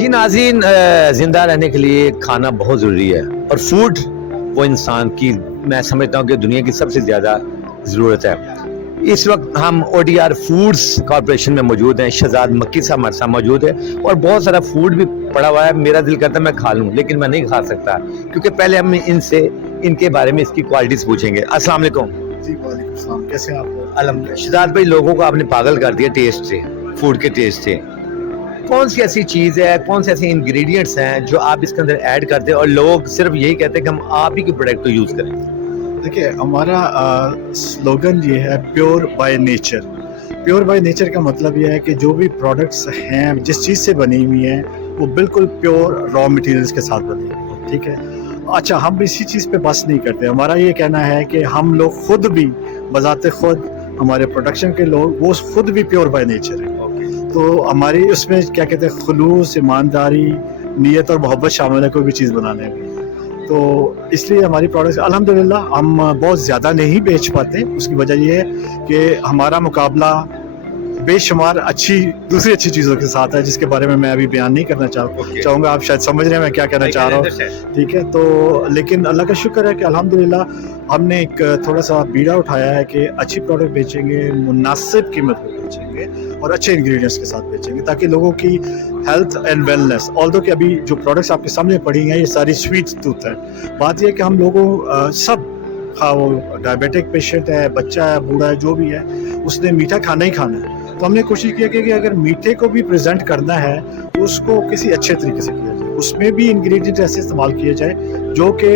جی ناظرین، زندہ رہنے کے لیے کھانا بہت ضروری ہے، اور فوڈ وہ انسان کی، میں سمجھتا ہوں کہ دنیا کی سب سے زیادہ ضرورت ہے۔ اس وقت ہم ODR فوڈز کارپوریشن میں موجود ہیں، شہزاد مکی صاحب ہمارے ساتھ موجود ہے، اور بہت سارا فوڈ بھی پڑا ہوا ہے۔ میرا دل کرتا ہے میں کھا لوں، لیکن میں نہیں کھا سکتا، کیونکہ پہلے ہم ان سے ان کے بارے میں اس کی کوالٹیز پوچھیں گے۔ السلام علیکم۔ جی وعلیکم السلام، کیسے ہیں آپ؟ الحمدللہ۔ شہزاد بھائی، لوگوں کو آپ نے پاگل کر دیا ٹیسٹ سے، فوڈ کے ٹیسٹ سے۔ کون سی ایسی چیز ہے، کون سے ایسے انگریڈینٹس ہیں جو آپ اس کے اندر ایڈ کرتے ہیں اور لوگ صرف یہی کہتے ہیں کہ ہم آپ ہی کے پروڈکٹ کو یوز کریں؟ دیکھیے، ہمارا سلوگن یہ ہے pure by nature. Pure by nature کا مطلب یہ ہے کہ جو بھی پروڈکٹس ہیں، جس چیز سے بنی ہوئی ہیں، وہ بالکل پیور را مٹیریلز کے ساتھ بنی ہوئی ہیں، ٹھیک ہے۔ اچھا، ہم اسی چیز پہ بس نہیں کرتے۔ ہمارا یہ کہنا ہے کہ ہم لوگ خود بھی بذات خود، ہمارے پروڈکشن کے لوگ وہ خود بھی پیور بائی نیچر ہیں۔ تو ہماری اس میں کیا کہتے ہیں، خلوص، ایمانداری، نیت اور محبت شامل ہے کوئی بھی چیز بنانے میں۔ تو اس لیے ہماری پروڈکٹس الحمدللہ ہم بہت زیادہ نہیں بیچ پاتے۔ اس کی وجہ یہ ہے کہ ہمارا مقابلہ بے شمار دوسری اچھی چیزوں کے ساتھ ہے، جس کے بارے میں میں ابھی بیان نہیں کرنا چاہوں گا۔ آپ شاید سمجھ رہے ہیں میں کیا کہنا چاہ رہا ہوں، ٹھیک ہے۔ تو لیکن اللہ کا شکر ہے کہ الحمدللہ ہم نے ایک تھوڑا سا بیڑا اٹھایا ہے کہ اچھی پروڈکٹ بیچیں گے، مناسب قیمت پہ بیچیں گے، اور اچھے انگریڈینٹس کے ساتھ بیچیں گے، تاکہ لوگوں کی ہیلتھ اینڈ ویلنس، آلدو کہ ابھی جو پروڈکٹس آپ کے سامنے پڑی ہیں یہ ساری سویٹ ٹوتھ ہے۔ بات یہ ہے کہ ہم لوگوں سب، خواہ وہ ڈائبیٹک پیشنٹ ہے، بچہ ہے، بوڑھا ہے، جو بھی ہے، اس نے میٹھا کھانا ہی کھانا ہے۔ تو ہم نے کوشش کی کہ اگر میٹھے کو بھی پریزنٹ کرنا ہے تو اس کو کسی اچھے طریقے سے کیا جائے، اس میں بھی انگریڈینٹ ایسے استعمال کیے جائے جو کہ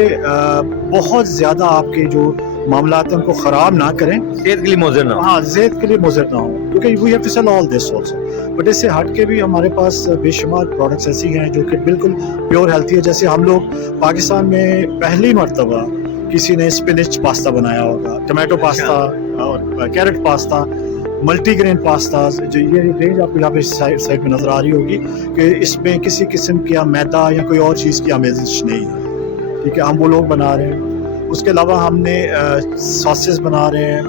بہت زیادہ آپ کے جو معاملات ہیں ان کو خراب نہ کریں، صحت کے لیے مضر نہ ہو۔ ہاں، صحت کے لیے مضر نہ ہو، کیونکہ we have to sell all this also. But اس سے ہٹ کے بھی ہمارے پاس بے شمار پروڈکٹس ایسی ہیں جو کہ بالکل پیور ہیلتھی ہے۔ جیسے ہم لوگ پاکستان میں پہلی مرتبہ کسی نے اسپینچ پاستا بنایا ہوگا، ٹمیٹو پاستا اور کیرٹ پاستا، ملٹی گرین پاستاز، جو یہ رینج آپ کو یہاں پہ سائڈ پہ نظر آ رہی ہوگی کہ اس میں کسی قسم کا میدا یا کوئی اور چیز کی آمیزش نہیں ہے، ٹھیک ہے۔ ہم وہ لوگ بنا رہے ہیں۔ اس کے علاوہ ہم نے ساسز بنا رہے ہیں،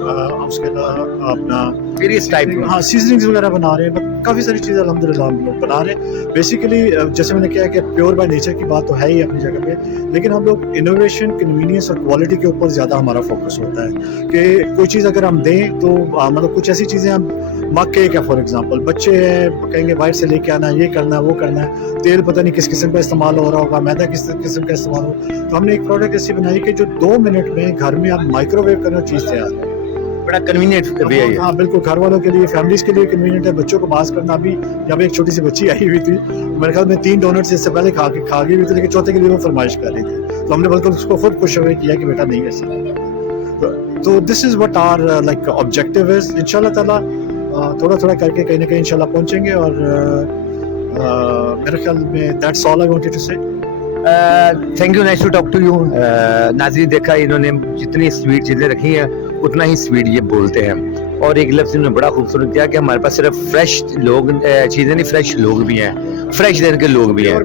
اس کے علاوہ اپنا ویریس ٹائپ، ہاں، سیزننگز وغیرہ بنا رہے ہیں، کافی ساری چیزیں الحمدللہ ہم لوگ بنا رہے ہیں۔ بیسیکلی جیسے میں نے کہا کہ پیور بائی نیچر کی بات تو ہے ہی اپنی جگہ پہ، لیکن ہم لوگ انوویشن، کنوینئنس اور کوالٹی کے اوپر زیادہ ہمارا فوکس ہوتا ہے کہ کوئی چیز اگر ہم دیں تو مطلب کچھ ایسی چیزیں، ہم مگ کیک ہے فار ایگزامپل، بچے ہیں کہیں گے باہر سے لے کے آنا، یہ کرنا ہے، وہ کرنا ہے، تیل پتہ نہیں کس قسم کا استعمال ہو رہا ہوگا، میدا کس قسم کا استعمال ہوگا۔ تو ہم نے ایک پروڈکٹ ایسی بنائی کہ جو 2 منٹ میں گھر میں آپ مائکرو ویو کرنا چیز تیار ہے۔ بڑا کنوینئنٹ وے ہے۔ ہاں بالکل، گھر والوں کے لیے، فیملیز کے لیے کنوینئنٹ ہے۔ بچوں کو باز کرنا بھی، جب ایک چھوٹی سی بچی آئی ہوئی تھی، میرے خیال میں 3 ڈونٹس اس سے پہلے کھا گئی ہوئی تھی، لیکن چوتھے کے لیے وہ فرمائش کر رہی تھی، تو ہم نے بلکہ اس کو خود پش اوے کیا کہ بیٹا نہیں ایسا۔ تو this is what are like objective is. ان شاء اللہ تعالیٰ تھوڑا تھوڑا کر کے کہیں نہ کہیں ان شاء اللہ پہنچیں گے، اور میرے خیال میں that's all I wanted to say. Thank you, nice to talk to you. ناظرین، دیکھا انہوں نے جتنی سویٹ چیزیں رکھی ہیں اتنا ہی سویٹ یہ بولتے ہیں، اور ایک لفظ انہوں نے بڑا خوبصورت کیا کہ ہمارے پاس صرف فریش لوگ چیزیں نہیں، فریش لوگ بھی ہیں، فریش دین کے لوگ بھی ہیں،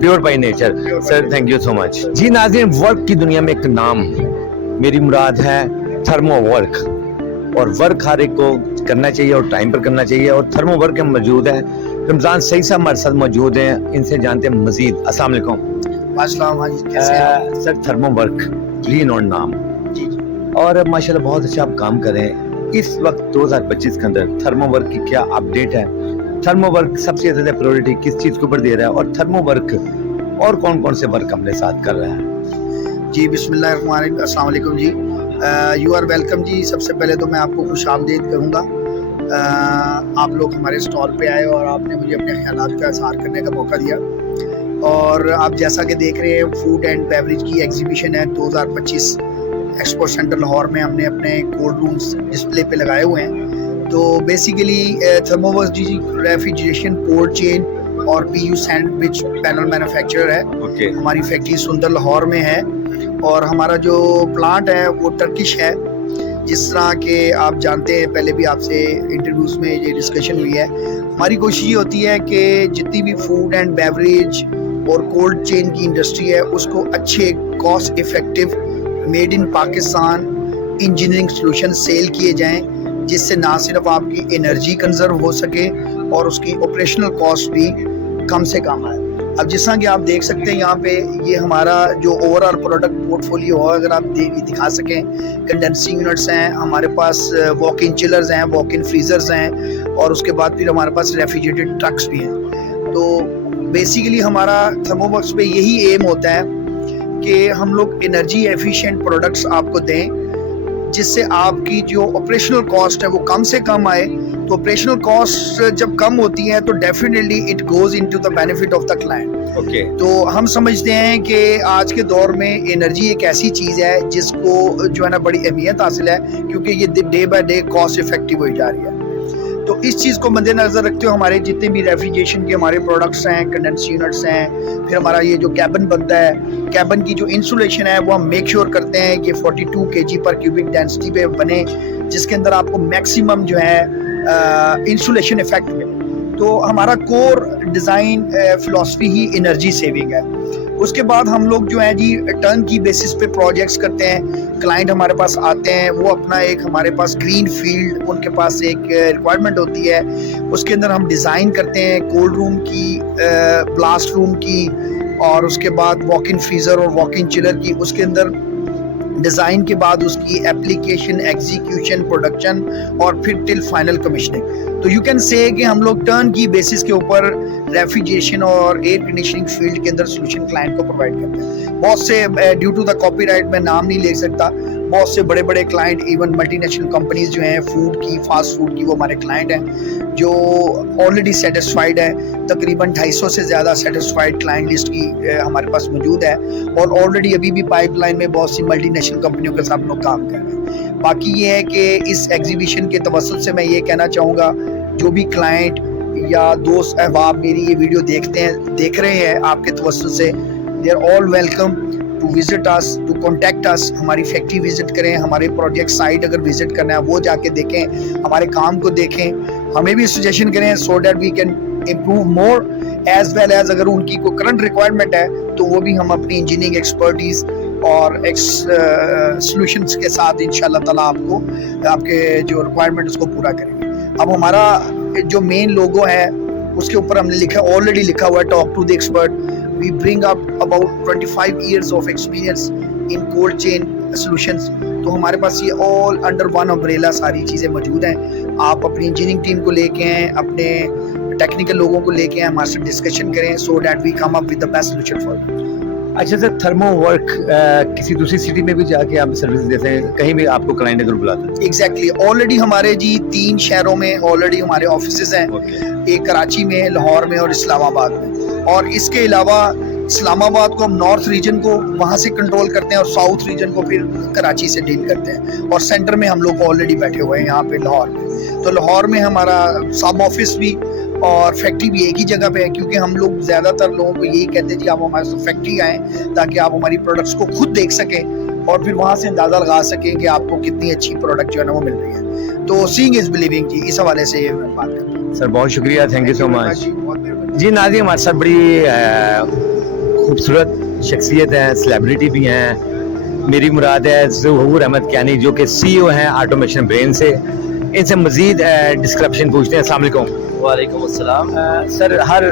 pure by nature. Sir thank you so much. جی ناظرین، ورک کی دنیا میں ایک نام، میری مراد ہے تھرمو ورک، اور ورک ہر ایک کو کرنا چاہیے اور ٹائم پر کرنا چاہیے، اور تھرمو ورک میں موجود ہے رمضان سعید صاحب ہمارے ساتھ موجود ہیں، ان سے جانتے ہیں مزید۔ السلام علیکم۔ السلام علیکم سر، تھرمو ورک لی نون نام، جی اور ماشاءاللہ بہت اچھا آپ کام کر رہے ہیں۔ اس وقت 2025 کے اندر تھرمو ورک کی کیا اپڈیٹ ہے؟ تھرمو ورک سب سے زیادہ پریورٹی کس چیز کے اوپر دے رہا ہے، اور تھرمو ورک اور کون کون سے ورک اپنے ساتھ کر رہا ہے؟ جی بسم اللہ الرحمن الرحیم، السلام علیکم جی، یو آر ویلکم جی۔ سب سے پہلے تو میں آپ کو خوش آمدید کروں گا، آپ لوگ ہمارے اسٹال پہ آئے اور آپ نے مجھے اپنے خیالات کا اظہار کرنے کا موقع دیا، اور آپ جیسا کہ دیکھ رہے ہیں فوڈ اینڈ بیوریج کی ایگزیبیشن ہے 2025 ایکسپو سینٹر لاہور میں، ہم نے اپنے کولڈ رومز ڈسپلے پہ لگائے ہوئے ہیں۔ تو بیسیکلی تھرمو ورک جی ریفریجریشن، کولڈ چین اور PU سینڈوچ پینل مینوفیکچرر ہے۔ ہماری فیکٹری سندر لاہور میں ہے، اور ہمارا جو پلانٹ ہے وہ ٹرکش ہے۔ جس طرح کہ آپ جانتے ہیں، پہلے بھی آپ سے انٹرویوز میں یہ ڈسکشن ہوئی ہے، ہماری کوشش یہ ہوتی ہے کہ جتنی بھی فوڈ اینڈ بیوریج اور کولڈ چین کی انڈسٹری ہے اس کو اچھے cost effective made in Pakistan engineering solution sell کیے جائیں، جس سے نہ صرف آپ کی انرجی کنزرو ہو سکے اور اس کی آپریشنل کاسٹ بھی कम से कम आए। अब जिस तरह कि आप देख सकते हैं यहाँ पे ये हमारा जो ओवरऑल प्रोडक्ट पोर्टफोलियो है, अगर आप दिखा सकें, कंडेंसिंग यूनिट्स हैं हमारे पास, वॉक इन चिलर्स हैं, वॉक इन फ्रीज़र्स हैं, और उसके बाद फिर हमारे पास रेफ्रिजरेटेड ट्रक्स भी हैं। तो बेसिकली हमारा थर्मोवर्क्स पे यही एम होता है कि हम लोग एनर्जी एफिशिएंट प्रोडक्ट्स आपको दें, जिससे आपकी जो ऑपरेशनल कॉस्ट है वो कम से कम आए। तो ऑपरेशनल कॉस्ट जब कम होती है तो definitely it goes into the benefit of the client. Okay, तो हम समझते हैं कि आज के दौर में एनर्जी एक ऐसी चीज़ है जिसको जो है ना बड़ी अहमियत हासिल है, क्योंकि ये day by day cost effective होती जा रही है। तो इस चीज़ को मद्देनज़र रखते हुए हमारे जितने भी रेफ्रिजरेशन के हमारे प्रोडक्ट्स हैं, कंडेंस यूनिट्स हैं, फिर हमारा ये जो कैबिन बनता है, कैबिन की जो इंसुलेशन है वो हम मेक श्योर करते हैं कि 42 kg पर क्यूबिक डेंसिटी पे बने, जिसके अंदर आपको मैक्सिमम जो है इंसुलेशन इफेक्ट मिले। तो हमारा कोर डिज़ाइन फ़िलॉसफी ही एनर्जी सेविंग है। उसके बाद हम लोग जो है जी टर्न की बेसिस पे प्रोजेक्ट्स करते हैं। क्लाइंट हमारे पास आते हैं, वो अपना एक हमारे पास ग्रीन फील्ड उनके पास एक रिक्वायरमेंट होती है, उसके अंदर हम डिज़ाइन करते हैं कोल्ड रूम की, ब्लास्ट रूम की, और उसके बाद वॉक इन फ्रीज़र और वॉक इन चिलर की। उसके अंदर डिज़ाइन के बाद उसकी एप्लीकेशन, एग्जीक्यूशन, प्रोडक्शन और फिर टिल फाइनल कमीशनिंग। तो यू कैन से कि हम लोग टर्न की बेसिस के ऊपर रेफ्रिजरेशन और एयर कंडीशनिंग फील्ड के अंदर सोल्यूशन क्लाइंट को प्रोवाइड करते हैं। बहुत से ड्यू टू द कॉपीराइट मैं नाम नहीं ले सकता, बहुत से बड़े बड़े क्लाइंट, इवन मल्टीनेशनल कंपनीज जो हैं फूड की, फास्ट फूड की, वो हमारे क्लाइंट हैं जो ऑलरेडी सेटिस्फाइड है। तकरीबन 250 से ज़्यादा सेटिस्फाइड क्लाइंट लिस्ट की हमारे पास मौजूद है, और ऑलरेडी अभी भी पाइपलाइन में बहुत सी मल्टीनेशनल कंपनियों के साथ लोग काम कर रहे हैं। बाकी ये है कि इस एग्जीबिशन के तवस्सुल से मैं ये कहना चाहूँगा, जो भी क्लाइंट या दोस्त अहबाब मेरी ये वीडियो देख रहे हैं आपके तवस्सुल से, they are all welcome to visit us, to contact us. हमारी फैक्ट्री विजिट करें, हमारे प्रोजेक्ट साइट अगर विजिट करना है वो जाके देखें, हमारे काम को देखें, हमें भी सजेशन करें, so that we can improve more, as well as अगर उनकी कोई करंट रिक्वायरमेंट है तो वो भी हम अपनी इंजीनियरिंग एक्सपर्टीज़ और सॉल्यूशंस के साथ इंशाल्लाह ताला आपको आपके जो रिक्वायरमेंट उसको पूरा करेंगे। अब हमारा जो मेन लोगो है उसके ऊपर हमने लिखा, ऑलरेडी लिखा हुआ है, talk to the expert. We bring up about 25 years of experience in cold chain solutions. तो हमारे पास ये ऑल अंडर वन अम्ब्रेला सारी चीज़ें मौजूद हैं। आप अपनी इंजीनियरिंग टीम को लेके आएँ, अपने टेक्निकल लोगों को लेके आएँ, हमारे साथ डिस्कशन करें, so that we come up with the best solution for you. अच्छा सर, थर्मो वर्क किसी दूसरी सिटी में भी जाके आप सर्विस देते हैं, कहीं भी आपको क्लाइंट अगर बुलाता है? एग्जैक्टली, ऑलरेडी हमारे जी 3 शहरों में ऑलरेडी हमारे ऑफिसेज हैं। एक कराची में, लाहौर में और इस्लामाबाद में। और इसके अलावा इस्लामाबाद को हम नॉर्थ रीजन को वहाँ से कंट्रोल करते हैं और साउथ रीजन को फिर कराची से डील करते हैं, और सेंटर में हम लोग ऑलरेडी बैठे हुए हैं यहाँ पे लाहौर में। तो लाहौर में हमारा सब ऑफिस भी और फैक्ट्री भी एक ही जगह पे है, क्योंकि हम लोग ज़्यादातर लोगों को यही कहते हैं जी आप हमारे साथ फैक्ट्री आएँ ताकि आप हमारी प्रोडक्ट्स को खुद देख सकें और फिर वहाँ से अंदाज़ा लगा सकें कि आपको कितनी अच्छी प्रोडक्ट जो है ना वो मिल रही है। तो सीइंग इज़ बिलीविंग जी, इस हवाले से ये बात करते हैं। सर बहुत शुक्रिया, थैंक यू सो मच जी। नाज़रीन, हमारे साथ बड़ी खूबसूरत शख्सियत है, सेलिब्रिटी भी हैं। मेरी मुराद है ज़हूर अहमद कियानी, जो कि CEO हैं ऑटोमेशन ब्रेन से। इनसे मज़ीद डिस्क्रिप्शन पूछते हैं। अस्सलाम वालेकुम। वालेकुम अस्सलाम। सर, हर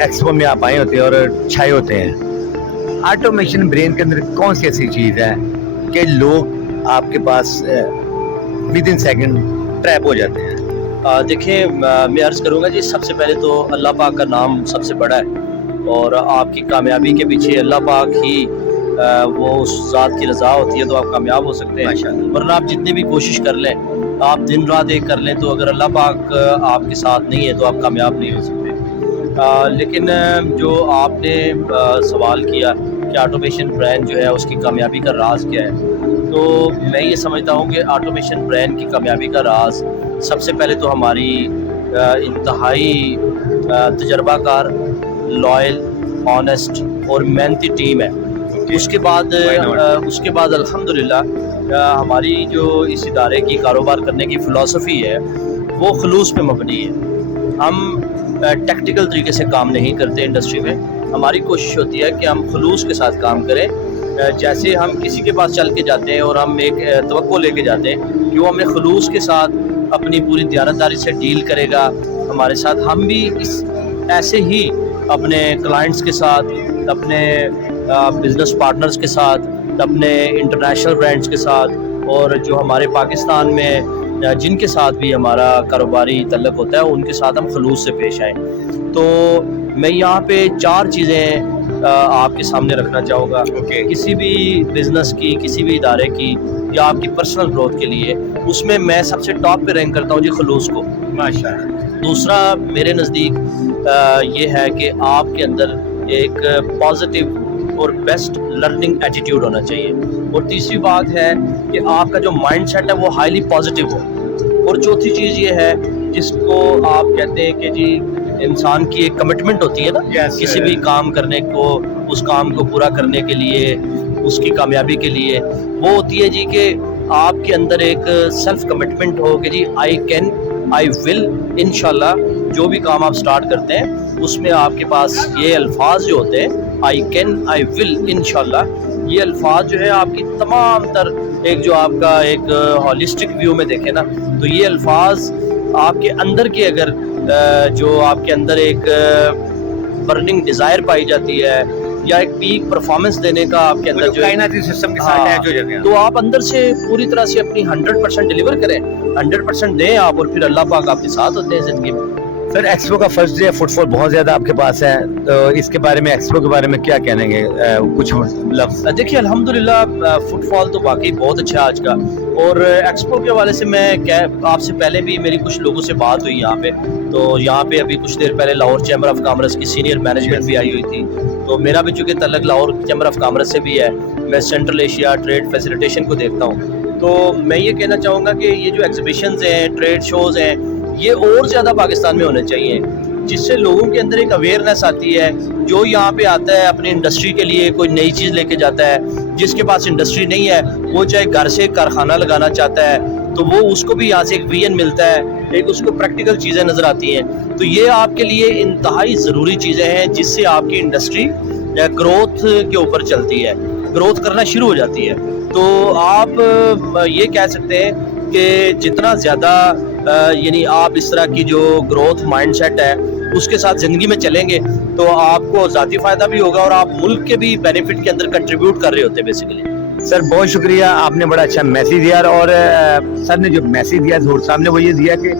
एक्सपो में आप आए होते हैं और छाए होते हैं। ऑटोमेशन ब्रेन के अंदर कौन सी ऐसी चीज़ है कि लोग आपके पास विद इन सेकंड ट्रैप हो जाते हैं? देखिए, मैं अर्ज़ करूँगा जी, सबसे पहले तो अल्लाह पाक का नाम सबसे बड़ा है, और आपकी कामयाबी के पीछे अल्लाह पाक ही वो उस ज़ात की रज़ा होती है, तो आप कामयाब हो सकते हैं। वरना आप जितनी भी कोशिश कर लें, आप दिन रात एक कर लें, तो अगर अल्लाह पाक आपके साथ नहीं है तो आप कामयाब नहीं हो सकते। लेकिन जो आपने सवाल किया कि ऑटोमेशन ब्रांड जो है उसकी कामयाबी का राज क्या है, तो मैं ये समझता हूँ कि ऑटोमेशन ब्रांड की कामयाबी का राज सबसे पहले तो हमारी इंतहाई तजर्बाकार, लॉयल, ऑनेस्ट और मेहनती टीम है। उसके बाद अल्हम्दुलिल्लाह हमारी जो इस इदारे की कारोबार करने की फ़िलासफ़ी है वो खलूस पे मबनी है। हम टेक्निकल तरीके से काम नहीं करते इंडस्ट्री में। हमारी कोशिश होती है कि हम खलूस के साथ काम करें। जैसे हम किसी के पास चल के जाते हैं और हम एक तवक्को लेके जाते हैं कि वो हमें खलूस के साथ अपनी पूरी दयानतदारी से डील करेगा हमारे साथ, हम भी इस ऐसे ही اپنے کلائنٹس کے ساتھ، اپنے بزنس پارٹنرز کے ساتھ، اپنے انٹرنیشنل برانڈز کے ساتھ، اور جو ہمارے پاکستان میں جن کے ساتھ بھی ہمارا کاروباری تعلق ہوتا ہے ان کے ساتھ ہم خلوص سے پیش آئیں. تو میں یہاں پہ 4 چیزیں آپ کے سامنے رکھنا چاہوں گا. کسی بھی بزنس کی، کسی بھی ادارے کی یا آپ کی پرسنل گروتھ کے لیے، اس میں میں سب سے ٹاپ پہ رینک کرتا ہوں جی خلوص کو. ماشاءاللہ. دوسرا میرے نزدیک یہ ہے کہ آپ کے اندر ایک پازیٹیو اور بیسٹ لرننگ ایٹیٹیوڈ ہونا چاہیے. اور تیسری بات ہے کہ آپ کا جو مائنڈ سیٹ ہے وہ ہائیلی پازیٹیو ہو. اور چوتھی چیز یہ ہے جس کو آپ کہتے ہیں کہ جی انسان کی ایک کمٹمنٹ ہوتی ہے نا، کسی بھی کام کرنے کو، اس کام کو پورا کرنے کے لیے، اس کی کامیابی کے لیے، وہ ہوتی ہے جی کہ آپ کے اندر ایک سیلف کمٹمنٹ ہو کہ جی آئی کین، آئی ول، انشاءاللہ جو بھی کام آپ سٹارٹ کرتے ہیں اس میں آپ کے پاس یہ الفاظ جو ہوتے ہیں آئی کین، آئی ول، انشاءاللہ، یہ الفاظ جو ہے آپ کی تمام تر ایک جو آپ کا ایک ہولسٹک ویو میں دیکھیں نا، تو یہ الفاظ آپ کے اندر کی اگر جو آپ کے اندر ایک برننگ ڈیزائر پائی جاتی ہے یا ایک پیک پرفارمنس دینے کا آپ کے اندر جو کائناتی سسٹم کے ساتھ اٹیچ ہو جاتے ہیں، تو آپ اندر سے پوری طرح سے اپنی 100% ڈیلیور کریں، 100% دیں آپ، اور پھر اللہ پاک آپ کے ساتھ ہوتے ہیں زندگی میں. سر ایکسپو کا فرسٹ ڈے فٹ فال بہت زیادہ آپ کے پاس ہے، تو اس کے بارے میں، ایکسپو کے بارے میں کیا کہنے گے کچھ لفظ؟ دیکھیے الحمدللہ فٹ فال تو واقعی بہت اچھا ہے آج کا. اور ایکسپو کے حوالے سے میں آپ سے پہلے بھی میری کچھ لوگوں سے بات ہوئی یہاں پہ، تو یہاں پہ ابھی کچھ دیر پہلے لاہور چیمبر آف کامرس کی سینئر مینجمنٹ بھی آئی ہوئی تھی. تو میرا بھی چونکہ تعلق لاہور چیمبر آف کامرس سے بھی ہے، میں سینٹرل ایشیا ٹریڈ فیسیلیٹیشن کو دیکھتا ہوں. تو میں یہ کہنا چاہوں گا کہ یہ جو ایگزیبیشنز ہیں، ٹریڈ شوز ہیں، یہ اور زیادہ پاکستان میں ہونے چاہیے، جس سے لوگوں کے اندر ایک اویئرنیس آتی ہے. جو یہاں پہ آتا ہے اپنی انڈسٹری کے لیے کوئی نئی چیز لے کے جاتا ہے، جس کے پاس انڈسٹری نہیں ہے وہ چاہے گھر سے کارخانہ لگانا چاہتا ہے تو وہ اس کو بھی یہاں سے ایک ویژن ملتا ہے، ایک اس کو پریکٹیکل چیزیں نظر آتی ہیں. تو یہ آپ کے لیے انتہائی ضروری چیزیں ہیں جس سے آپ کی انڈسٹری گروتھ کے اوپر چلتی ہے، گروتھ کرنا شروع ہو جاتی ہے. تو آپ یہ کہہ سکتے ہیں کہ جتنا زیادہ یعنی آپ اس طرح کی جو گروتھ مائنڈ سیٹ ہے اس کے ساتھ زندگی میں چلیں گے تو آپ کو ذاتی فائدہ بھی ہوگا اور آپ ملک کے بھی بینیفٹ کے اندر کنٹریبیوٹ کر رہے ہوتے ہیں بیسیکلی. سر بہت شکریہ، آپ نے بڑا اچھا میسیج دیا، اور سر نے جو میسیج دیا ظہور صاحب نے وہ یہ دیا کہ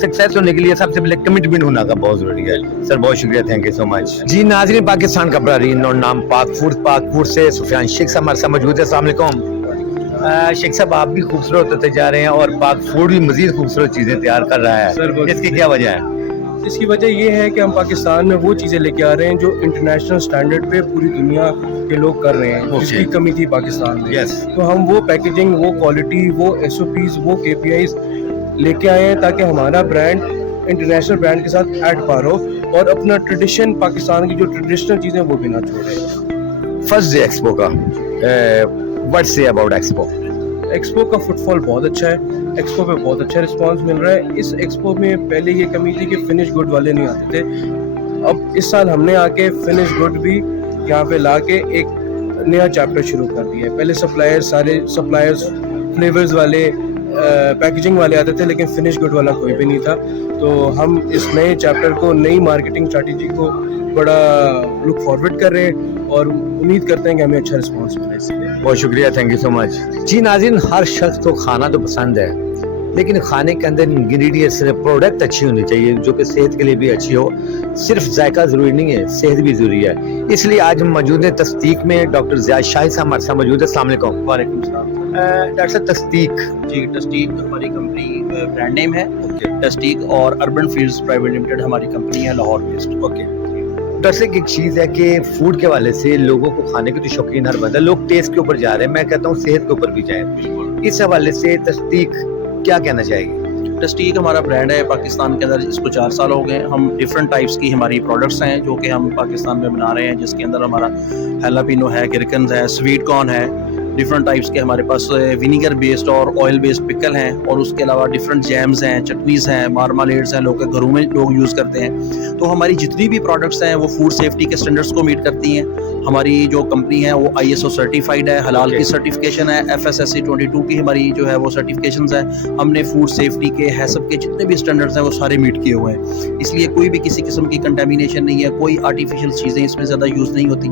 سکسیس ہونے کے لیے سب سے پہلے کمٹمنٹ ہونا کا بہت ضروری ہے. سر بہت شکریہ، تھینک یو سو مچ. جی ناظرین، پاکستان کا برادرین اور نام پاک فوڈ سے سفیان شیخ صاحب ہمارے ساتھ موجود ہے. السلام علیکم شیخ صاحب، آپ بھی خوبصورت ہوتے جا رہے ہیں اور پاک فوڈ بھی مزید خوبصورت چیزیں تیار کر رہا ہے، اس کی کیا وجہ ہے؟ اس کی وجہ یہ ہے کہ ہم پاکستان میں وہ چیزیں لے کے آ رہے ہیں جو انٹرنیشنل سٹینڈرڈ پہ پوری دنیا کے لوگ کر رہے ہیں، جس کی کمی تھی پاکستان میں. تو ہم وہ پیکیجنگ، وہ کوالٹی، وہ SOPs، وہ KPIs لے کے آئے ہیں تاکہ ہمارا برانڈ انٹرنیشنل برانڈ کے ساتھ ایٹ پار ہو اور اپنا ٹریڈیشن، پاکستان کی جو ٹریڈیشنل چیزیں وہ بھی نہ چھوڑیں. فرسٹ ڈے ایکسپو کا واٹ سے اباؤٹ ایکسپو؟ ایکسپو کا فٹ فال بہت اچھا ہے، ایکسپو پہ بہت اچھا رسپانس مل رہا ہے. اس ایکسپو میں پہلے یہ کمی تھی کہ فنش گڈ والے نہیں آتے تھے، اب اس سال ہم نے آ کے فنش گڈ بھی یہاں پہ لا کے ایک نیا چیپٹر شروع کر دیا ہے. پہلے سارے سپلائرز فلیورز والے، پیکیجنگ والے آتے تھے لیکن فنش گڈ والا کوئی بھی نہیں تھا. تو ہم اس نئے چیپٹر کو، نئی مارکیٹنگ اسٹریٹجی کو بڑا لک فارورڈ کر رہے ہیں اور امید کرتے ہیں کہ ہمیں اچھا رسپانس ملے. بہت شکریہ، تھینک یو سو مچ. جی ناظرین، ہر شخص کو کھانا تو پسند ہے لیکن کھانے کے اندر انگریڈینٹس، پروڈکٹ اچھی ہونی چاہیے جو کہ صحت کے لیے بھی اچھی ہو. صرف ذائقہ ضروری نہیں ہے، صحت بھی ضروری ہے. اس لیے آج ہم موجود ہیں تصدیق میں، ڈاکٹر زیاد شاہد صاحب ہمارے ساتھ موجود ہے. السلام علیکم. وعلیکم السلام. ڈاکٹر صاحب تصدیق، جی تصدیق ہماری کمپنی برانڈ نیم ہے تصدیق، اور اربن فیلڈز پرائیویٹ لمیٹڈ ہماری کمپنی ہے لاہور بیسڈ. اوکے ڈاکٹر صاحب، ایک چیز ہے کہ فوڈ کے حوالے سے لوگوں کو کھانے کے تو شوقین ہر بندہ، لوگ ٹیسٹ کے اوپر جا رہے ہیں، میں کہتا ہوں صحت کے اوپر بھی جائیں. اس حوالے سے تصدیق کیا کہنا چاہے گی؟ تصدیق ہمارا برانڈ ہے پاکستان کے اندر، اس کو 4 سال ہو گئے. ہم ڈفرینٹ ٹائپس کی ہماری پروڈکٹس ہیں جو کہ ہم پاکستان میں بنا رہے ہیں، جس کے اندر ہمارا ہیلاپینو ہے، گرکنز ہے، سویٹ کارن ہے، ڈفرینٹ ٹائپس کے ہمارے پاس ونیگر بیسڈ اور آئل بیسڈ پکل ہیں، اور اس کے علاوہ ڈفرینٹ جیمز ہیں، چٹنیز ہیں، مارمالیڈز ہیں، لوگ کے گھروں میں لوگ یوز کرتے ہیں. تو ہماری جتنی بھی پروڈکٹس ہیں وہ فوڈ سیفٹی کے اسٹینڈرڈس کو میٹ کرتی ہیں. हमारी जो कंपनी है वो ISO सर्टिफाइड है, हलाल की सर्टिफिकेशन है, FSSC 22 की हमारी जो है वो सर्टिफिकेशंस है। हमने फूड सेफ्टी के, हैसब के जितने भी स्टैंडर्ड्स हैं वो सारे मीट किए हुए हैं, इसलिए कोई भी किसी किस्म की कंटेमिनेशन नहीं है, कोई आर्टिफिशियल चीज़ें इसमें ज़्यादा यूज़ नहीं होती।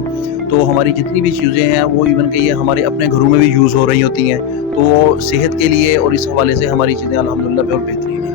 तो हमारी जितनी भी चीज़ें हैं वो इवन कहिए हमारे अपने घरों में भी यूज़ हो रही होती हैं, तो सेहत के लिए और इस हवाले से हमारी चीज़ें अल्हम्दुलिल्लाह बहुत बेहतरीन है।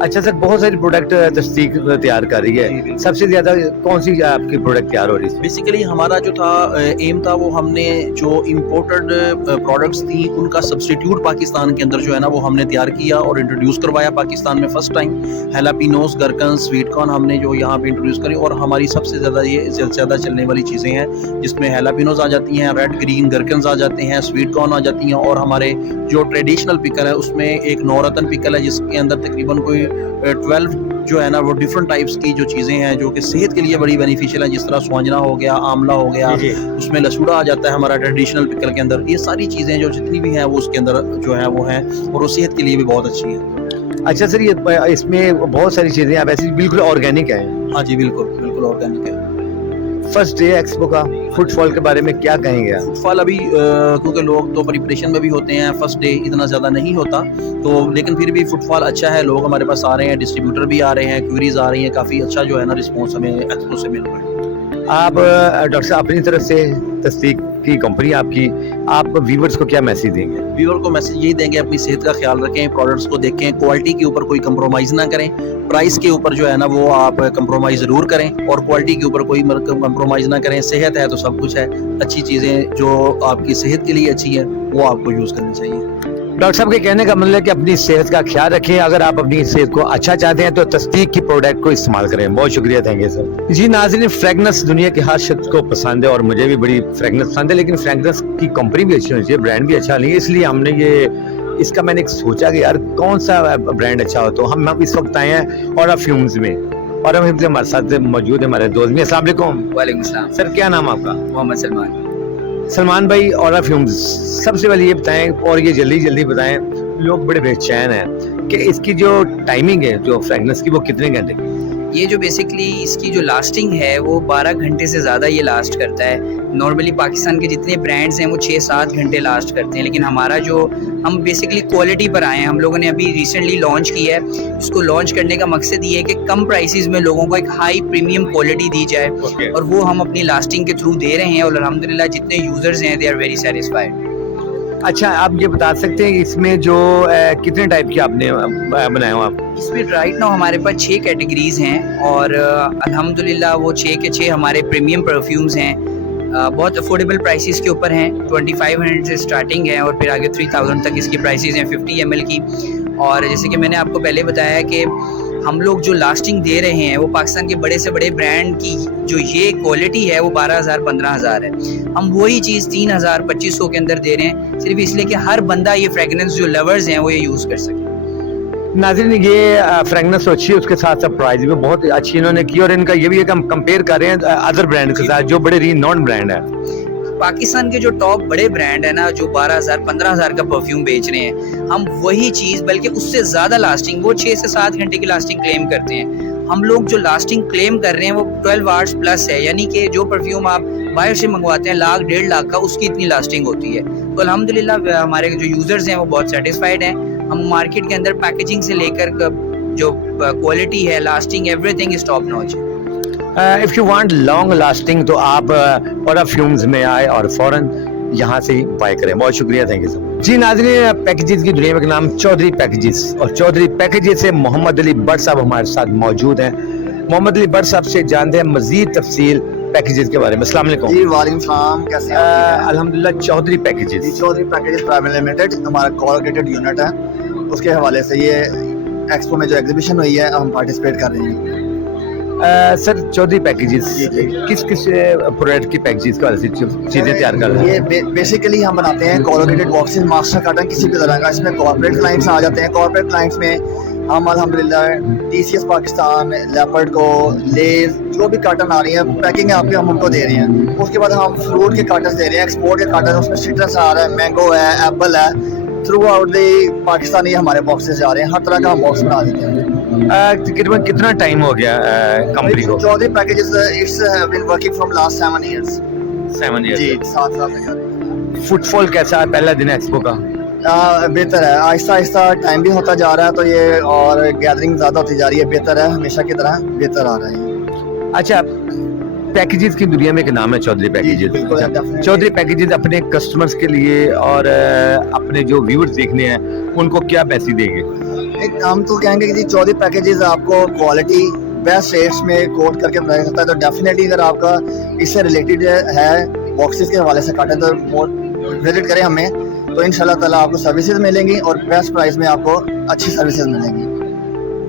अच्छा सर, बहुत सारी प्रोडक्ट तस्दीक तैयार कर रही जी, है, बिल्कुल। सबसे ज्यादा कौन सी आपकी प्रोडक्ट तैयार हो रही है? बेसिकली हमारा जो था एम था, वो हमने जो इम्पोर्टेड प्रोडक्ट्स थी उनका सब्स्टिट्यूट पाकिस्तान के अंदर जो है ना वो हमने तैयार किया और इंट्रोड्यूस करवाया पाकिस्तान में फर्स्ट टाइम। हैलापिनोस, गरकन, स्वीट कॉर्न हमने जो यहाँ पे इंट्रोड्यूस करी, और हमारी सबसे ज़्यादा ये ज़्यादा चलने वाली चीज़ें हैं जिसमें हैलापिनोस आ जाती हैं, रेड ग्रीन गरकन्स आ जाते हैं, स्वीट कॉर्न आ जाती हैं, और हमारे जो ट्रेडिशनल पिकल है उसमें एक नौरतन पिकल है जिसके अंदर तकरीबन कोई 12 जो है ना वो डिफरेंट टाइप्स की जो चीज़ें हैं जो कि सेहत के लिए बड़ी बेनिफिशियल हैं, जिस तरह स्वांजना हो गया, आंवला हो गया, उसमें लसूड़ा आ जाता है हमारा ट्रेडिशनल पिकल के अंदर। ये सारी चीज़ें जो जितनी भी हैं वो उसके अंदर जो है वो हैं, और वो सेहत के लिए भी बहुत अच्छी हैं। अच्छा सर, ये इसमें बहुत सारी चीजें आप ऐसी बिल्कुल ऑर्गेनिक है। हाँ जी, बिल्कुल बिल्कुल ऑर्गेनिक है। फर्स्ट डे एक्सपो का फुटफॉल के बारे में क्या कहेंगे आप? फुटफॉल अभी क्योंकि लोग तो प्रिपरेशन में भी होते हैं, फर्स्ट डे इतना ज़्यादा नहीं होता, तो लेकिन फिर भी फुटफॉल अच्छा है, लोग हमारे पास आ रहे हैं, डिस्ट्रीब्यूटर भी आ रहे हैं, क्यूरीज आ रही हैं, काफ़ी अच्छा जो है ना रिस्पॉन्स हमें एक्सपो से मिल रहा है। आप डॉक्टर साहब अपनी तरफ से तस्दीक की कंपनी आपकी, आप व्यूवर्स को क्या मैसेज देंगे? व्यूअर को मैसेज यही देंगे, अपनी सेहत का ख्याल रखें, प्रोडक्ट्स को देखें, क्वालिटी के ऊपर कोई कंप्रोमाइज़ ना करें, प्राइस के ऊपर जो है ना वो आप कंप्रोमाइज़ ज़रूर करें, और क्वालिटी के ऊपर कोई कंप्रोमाइज़ ना करें। सेहत है तो सब कुछ है, अच्छी चीज़ें जो आपकी सेहत के लिए अच्छी है वो आपको यूज़ करनी चाहिए। डॉक्टर साहब के कहने का मतलब है कि अपनी सेहत का ख्याल रखें, अगर आप अपनी सेहत को अच्छा चाहते हैं तो तस्दीक की प्रोडक्ट को इस्तेमाल करें। बहुत शुक्रिया, थैंक यू सर। जी नाज़रीन, फ्रेगनेंस दुनिया के हर शख्स को पसंद है और मुझे भी बड़ी फ्रेगनेंस पसंद है, लेकिन फ्रेगनेंस की कंपनी भी अच्छी होनी चाहिए, ब्रांड भी अच्छा नहीं है, इसलिए हमने इसका मैंने सोचा कि यार कौन सा ब्रांड अच्छा हो, तो हम इस वक्त आए हैं और फ्यूम्स में, और हम हमारे साथ मौजूद है हमारे दोस्त भी। अस्सलाम वालेकुम। वालेकुम सलाम। सर क्या नाम आपका? मोहम्मद सलमान। सलमान भाई, और फ्यूम्स, सबसे पहले ये बताएं, और ये जल्दी बताएं, लोग बड़े बेचैन हैं कि इसकी जो टाइमिंग है जो फ्रेगनेंस की वो कितने घंटे की? ये जो बेसिकली इसकी जो लास्टिंग है वो 12 घंटे से ज़्यादा ये लास्ट करता है। नॉर्मली पाकिस्तान के जितने ब्रांड्स हैं वो 6-7 घंटे लास्ट करते हैं, लेकिन हमारा जो हम बेसिकली क्वालिटी पर आए हैं। हम लोगों ने अभी रिसेंटली लॉन्च किया है। इसको लॉन्च करने का मकसद ये है कि कम प्राइसेस में लोगों को एक हाई प्रीमियम क्वालिटी दी जाए, और वो हम अपनी लास्टिंग के थ्रू दे रहे हैं, और अल्हम्दुलिल्लाह जितने यूज़र्स हैं दे आर वेरी सेटिस्फाइड। अच्छा, आप ये बता सकते हैं इसमें जो कितने टाइप के आपने बनाए हो आप? इसमें राइट नाउ हमारे पास 6 कैटेगरीज हैं, और अल्हम्दुलिल्लाह वो 6 के 6 हमारे प्रीमियम परफ्यूम्स हैं। बहुत अफोर्डेबल प्राइसेस के ऊपर हैं, 2500 से स्टार्टिंग है, और फिर आगे 3000 तक इसकी प्राइसेस हैं 50 ml की। और जैसे कि मैंने आपको पहले बताया कि हम लोग जो लास्टिंग दे रहे हैं वो पाकिस्तान के बड़े से बड़े ब्रांड की जो ये क्वालिटी है वो 12,000-15,000 है। हम वही चीज़ 3,000-2,500 के अंदर दे रहे हैं, सिर्फ इसलिए कि हर बंदा ये फ्रेगनेंस जो लवर्स हैं वो ये यूज़ कर सके। नाज़रीन, ये फ्रेगनेंस तो अच्छी है, उसके साथ साथ प्राइस भी बहुत अच्छी इन्होंने की, और इनका ये भी है कि हम कंपेयर कर रहे हैं अदर ब्रांड के साथ जो बड़े रीनॉन्ड ब्रांड है। पाकिस्तान के जो टॉप बड़े ब्रांड है ना, जो 12,000-15,000 का परफ्यूम बेच रहे हैं, हम वही चीज़ बल्कि उससे ज़्यादा लास्टिंग, वो 6 से 7 घंटे की लास्टिंग क्लेम करते हैं। हम लोग जो लास्टिंग क्लेम कर रहे हैं वो 12 आवर्स प्लस है, यानी कि जो परफ्यूम आप बाहर से मंगवाते हैं 1,00,000-1.5 लाख का, उसकी इतनी लास्टिंग होती है। तो अल्हम्दुलिल्लाह हमारे जो यूज़र्स हैं वो बहुत सेटिस्फाइड हैं। हम मार्केट के अंदर पैकेजिंग से लेकर जो क्वालिटी है, lasting, everything is top notch. If you want long lasting तो आप परफ्यूम्स में आए और फौरन यहाँ से ही बाय करें। बहुत शुक्रिया, थैंक यू सर। जी नाज़रीन, पैकेजेस की दुनिया में नाम चौधरी पैकेजेस, और चौधरी पैकेजेस से मोहम्मद अली भट्ट साहब हमारे साथ मौजूद हैं। मोहम्मद अली भट्ट साहब से जानते हैं मजीद तफसील पैकेजेस के बारे में। अस्सलाम वालेकुम। जी वालेकुम सलाम, कैसे हैं? अल्हम्दुलिल्लाह। चौधरी पैकेजेस, जी चौधरी पैकेजेस प्राइवेट लिमिटेड हमारा कोऑर्डिनेटेड यूनिट है, उसके हवाले से ये एक्सपो में जो एग्जीबिशन हुई है हम पार्टिसिपेट कर रहे हैं। सर चौधरी पैकेजेस किस प्रोडक्ट की पैकेजेस का चीज़ें तैयार कर रहे हैं? ये बेसिकली हम बनाते हैं कोऑर्डिनेटेड बॉक्सेस, मास्टर कार्टन किसी भी तरह का। इसमें कॉर्पोरेट क्लाइंट्स आ जाते हैं। कॉर्पोरेट क्लाइंट्स में हम अल्हम्दुलिल्लाह TCS पाकिस्तान, लेपर्ड को, लेज, जो भी कार्टन आ रही है पैकिंग आपके हम उनको दे रहे हैं। उसके बाद हम फ्रूट के कार्टन दे रहे हैं, एक्सपोर्ट के कार्टन, उसमें सिट्रस आ रहा है, मैंगो है, एप्पल है। थ्रू आउट द पाकिस्तान ये हमारे बॉक्सेस जा रहे हैं, हर तरह का हम बॉक्स बना देते हैं। तकरीबन कितना टाइम हो गया कंपनी को? Chaudhry packages it's been working from last 7 years। 7 जी years 7 साल से कर रहे हैं। फुटफॉल कैसा है पहला दिन एक्सपो का? बेहतर है, आहिस्ता आहिस्ता टाइम भी होता जा रहा है तो ये और गैदरिंग ज़्यादा होती जा रही है, बेहतर है, हमेशा की तरह बेहतर आ रहा है। अच्छा, पैकेजेस की दुनिया में एक नाम है चौधरी पैकेजेस। बिल्कुल, अच्छा, definitely। चौधरी पैकेजेस अपने कस्टमर्स के लिए और अपने जो व्यूअर्स देखने हैं उनको क्या मैसेज देंगे? एक हम तो कहेंगे कि जी चौधरी पैकेजेस आपको क्वालिटी बेस्ट रेट्स में कोट करके प्राइस होता है, तो डेफिनेटली अगर आपका इससे रिलेटेड है बॉक्सेस के हवाले से काटें तो विजिट करें हमें, तो इंशाल्लाह ताला आपको सर्विसेज मिलेंगी और बेस्ट प्राइस में आपको अच्छी सर्विसेज मिलेंगी।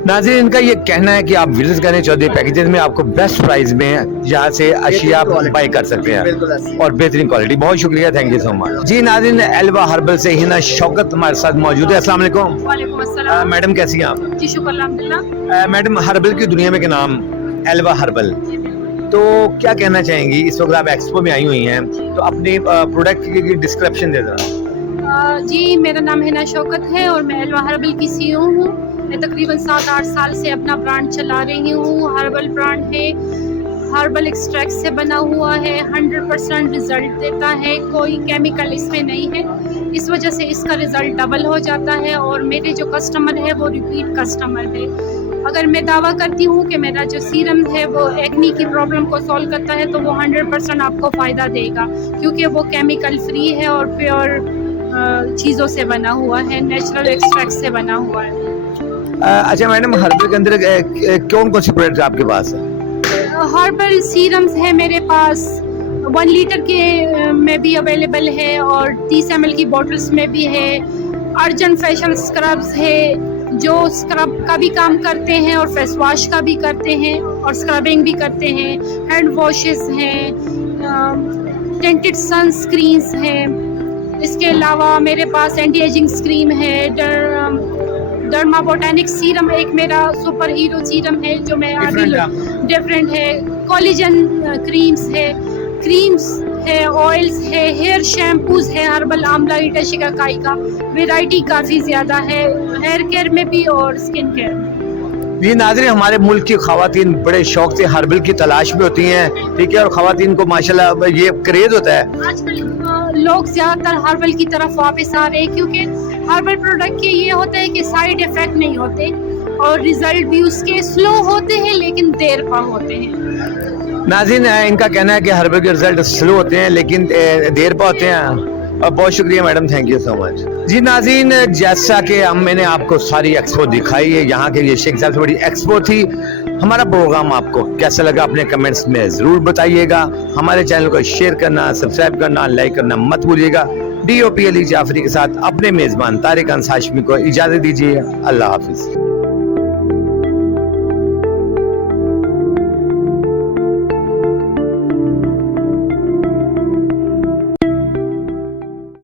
नाज़रीन, इनका ये कहना है कि आप विजिट करें चौधरी पैकेजेस में, आपको बेस्ट प्राइस में यहाँ से अशिया बाय कर सकते हैं बिल्कुल ऐसे ही। और बेहतरीन क्वालिटी। बहुत शुक्रिया, थैंक यू सो मच। जी नाज़रीन, एल्वा हर्बल से हिना शौकत हमारे साथ मौजूद है। अस्सलाम वालेकुम। वालेकुम अस्सलाम। मैडम कैसी हैं आप? जी शुक्र अल्हम्दुलिल्लाह। मैडम, हर्बल की दुनिया में क्या नाम एल्वा हर्बल, तो क्या कहना चाहेंगी? इस वक्त आप एक्सपो में आई हुई हैं, तो अपने प्रोडक्ट की डिस्क्रिप्शन दे देना। जी मेरा नाम हिना शौकत है और मैं एल्वा हर्बल की CEO हूँ। मैं तकरीबन 7-8 साल से अपना ब्रांड चला रही हूँ। हर्बल ब्रांड है, हर्बल एक्सट्रैक्ट से बना हुआ है, 100% रिजल्ट देता है, कोई केमिकल इसमें नहीं है, इस वजह से इसका रिजल्ट डबल हो जाता है और मेरे जो कस्टमर है वो रिपीट कस्टमर है। अगर मैं दावा करती हूँ कि मेरा जो सीरम है वो एक्नी की प्रॉब्लम को सॉल्व करता है, तो वो 100% आपको फ़ायदा देगा, क्योंकि वो केमिकल फ्री है और प्योर चीज़ों से बना हुआ है, नेचुरल एक्सट्रैक्ट से बना हुआ है। अच्छा मैडम, हर्बल के अंदर कौन कौन सी प्रोडक्ट आपके पास है? हर्बल सीरम्स है मेरे पास, 1 लीटर के में भी अवेलेबल है और 30 ml की बॉटल्स में भी है। अर्जेंट फेशियल स्क्रब्स है जो स्क्रब का भी काम करते हैं और फेस वॉश का भी करते हैं और स्क्रबिंग भी करते हैं। हैंड वॉशेस हैं, टेंटेड सनस्क्रीन्स हैं। इसके अलावा मेरे पास एंटी एजिंग क्रीम है, डर्मा बोटैनिक सीरम एक मेरा सुपर हीरो सीरम है जो मैं डिफरेंट है, कोलेजन क्रीम्स है, ऑयल्स है, हेयर शैम्पूज है, हर्बल आंवला ईटा शिकाकाई का, वैरायटी काफ़ी ज़्यादा है हेयर केयर में भी और स्किन केयर में। ये नाज़रीन, हमारे मुल्क की ख़वातीन बड़े शौक से हर्बल की तलाश में होती हैं, ठीक है, और ख़वातीन को माशाल्लाह ये क्रेज होता है। आजकल लोग ज़्यादातर हर्बल की तरफ वापस आ रहे हैं, क्योंकि हर्बल प्रोडक्ट के ये होता है कि साइड इफ़ेक्ट नहीं होते और रिजल्ट भी उसके स्लो होते हैं लेकिन देर पर होते हैं। नाज़रीन, इनका कहना है कि हर्बल के रिजल्ट स्लो होते हैं लेकिन देर पर होते हैं। और बहुत शुक्रिया madam, thank you so much. जी नाज़रीन, जैसा कि मैंने आपको सारी एक्सपो दिखाई है, यहाँ के ये शेख साहब से बड़ी एक्सपो थी। हमारा प्रोग्राम आपको कैसा लगा अपने कमेंट्स में ज़रूर बताइएगा। हमारे चैनल को शेयर करना, सब्सक्राइब करना, लाइक करना मत भूलिएगा। DOP अली जाफरी के साथ अपने मेज़बान तारिक अंस हाशमी को इजाज़त दीजिए। अल्लाह हाफिज़।